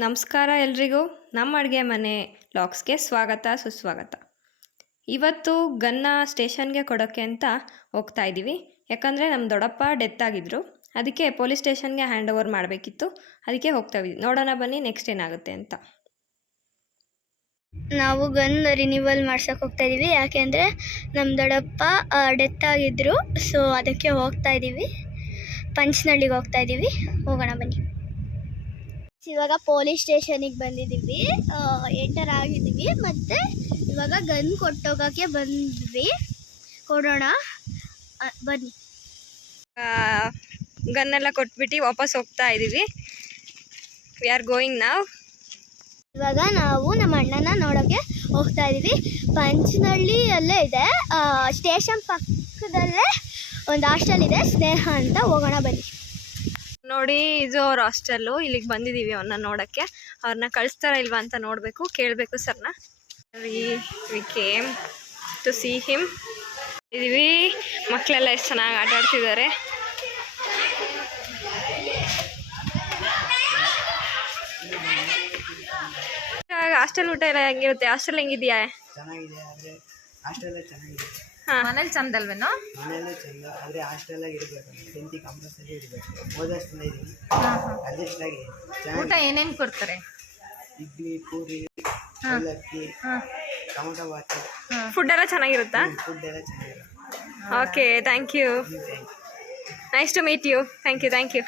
ನಮಸ್ಕಾರ ಎಲ್ರಿಗೂ. ನಮ್ಮ ಅಡುಗೆ ಮನೆ ಲಾಗ್ಸ್ಗೆ ಸ್ವಾಗತ ಸುಸ್ವಾಗತ. ಇವತ್ತು ಗನ್ನ ಸ್ಟೇಷನ್ಗೆ ಕೊಡೋಕ್ಕೆ ಅಂತ ಹೋಗ್ತಾ ಇದ್ದೀವಿ. ಯಾಕಂದರೆ ನಮ್ಮ ದೊಡ್ಡಪ್ಪ ಡೆತ್ ಆಗಿದ್ರು, ಅದಕ್ಕೆ ಪೊಲೀಸ್ ಸ್ಟೇಷನ್ಗೆ ಹ್ಯಾಂಡ್ ಓವರ್ ಮಾಡಬೇಕಿತ್ತು. ಅದಕ್ಕೆ ಹೋಗ್ತಾ ಇದ್ವಿ. ನೋಡೋಣ ಬನ್ನಿ ನೆಕ್ಸ್ಟ್ ಏನಾಗುತ್ತೆ ಅಂತ. ನಾವು ಗನ್ ರಿನ್ಯೂವಲ್ ಮಾಡ್ಸೋಕೆ ಹೋಗ್ತಾ ಇದ್ದೀವಿ. ಯಾಕೆಂದರೆ ನಮ್ಮ ದೊಡ್ಡಪ್ಪ ಡೆತ್ ಆಗಿದ್ರು, ಸೊ ಅದಕ್ಕೆ ಹೋಗ್ತಾ ಇದ್ದೀವಿ. ಪಂಚನಹಳ್ಳಿಗೆ ಹೋಗ್ತಾ ಇದ್ದೀವಿ. ಹೋಗೋಣ ಬನ್ನಿ. ಇವಾಗ ಪೊಲೀಸ್ ಸ್ಟೇಷನಿಗೆ ಬಂದಿದ್ದೀವಿ, ಎಂಟರ್ ಆಗಿದ್ದೀವಿ. ಮತ್ತು ಇವಾಗ ಗನ್ ಕೊಟ್ಟೋಗೋಕ್ಕೆ ಬಂದ್ವಿ. ಕೊಡೋಣ ಬನ್ನಿ. ಗನ್ನೆಲ್ಲ ಕೊಟ್ಬಿಟ್ಟು ವಾಪಸ್ ಹೋಗ್ತಾ ಇದ್ದೀವಿ. ವಿ ಆರ್ ಗೋಯಿಂಗ್ ನಾವ್. ಇವಾಗ ನಾವು ನಮ್ಮ ಅಣ್ಣನ ನೋಡೋಕ್ಕೆ ಹೋಗ್ತಾ ಇದ್ದೀವಿ. ಪಂಚನಹಳ್ಳಿಯಲ್ಲೇ ಇದೆ, ಸ್ಟೇಷನ್ ಪಕ್ಕದಲ್ಲೇ ಒಂದು ಹಾಸ್ಟೆಲ್ ಇದೆ, ಸ್ನೇಹ ಅಂತ. ಹೋಗೋಣ ಬನ್ನಿ. ನೋಡಿ, ಇದು ಅವ್ರ ಹಾಸ್ಟೆಲ್ಲು. ಇಲ್ಲಿಗೆ ಬಂದಿದ್ದೀವಿ ಅವ್ರನ್ನ ನೋಡೋಕ್ಕೆ. ಅವ್ರನ್ನ ಕಳಿಸ್ತಾರ ಇಲ್ವಾ ಅಂತ ನೋಡಬೇಕು, ಕೇಳಬೇಕು ಸರ್ನ. We came to see him. ಇದೀವಿ. ಮಕ್ಕಳೆಲ್ಲ ಎಷ್ಟು ಚೆನ್ನಾಗಿ ಆಟ ಆಡ್ತಿದ್ದಾರೆ. ಹಾಸ್ಟೆಲ್ ಊಟ ಎಲ್ಲ ಹೆಂಗಿರುತ್ತೆ? ಹಾಸ್ಟೆಲ್ ಹೆಂಗಿದೆಯಾ? ಮನೇಲಿ ಚಂದಲ್ವೇನೋ? ಮನೆಯಲ್ಲೂ ಚಂದ, ಆದರೆ ಹಾಸ್ಟೆಲಾಗಿ ಇರಬೇಕು. ಹೆಂಡತಿ ಕಂಪಲ್ಸರಿ ಇರಬೇಕು. ಓದೋಷ್ಟೆಲ್ಲ ಇದ್ದೀನಿ, ಅಡ್ಜಸ್ಟ್ ಆಗಿ. ಊಟ ಏನೇನು ಕೊಡ್ತಾರೆ? ಇಡ್ಲಿ, ಪೂರಿ, ಅವಲಕ್ಕಿ, ಟೊಮೊಟೊ ಬಾತು. ಫುಡ್ ಎಲ್ಲ ಚೆನ್ನಾಗಿರುತ್ತಾ? ಫುಡ್ ಎಲ್ಲ ಚೆನ್ನಾಗಿರುತ್ತೆ. Okay, thank you. Nice to meet you. Thank you.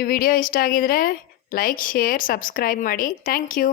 ಈ ವಿಡಿಯೋ ಇಷ್ಟ ಆಗಿದ್ರೆ ಲೈಕ್, ಶೇರ್, ಸಬ್ಸ್ಕ್ರೈಬ್ ಮಾಡಿ. Thank you.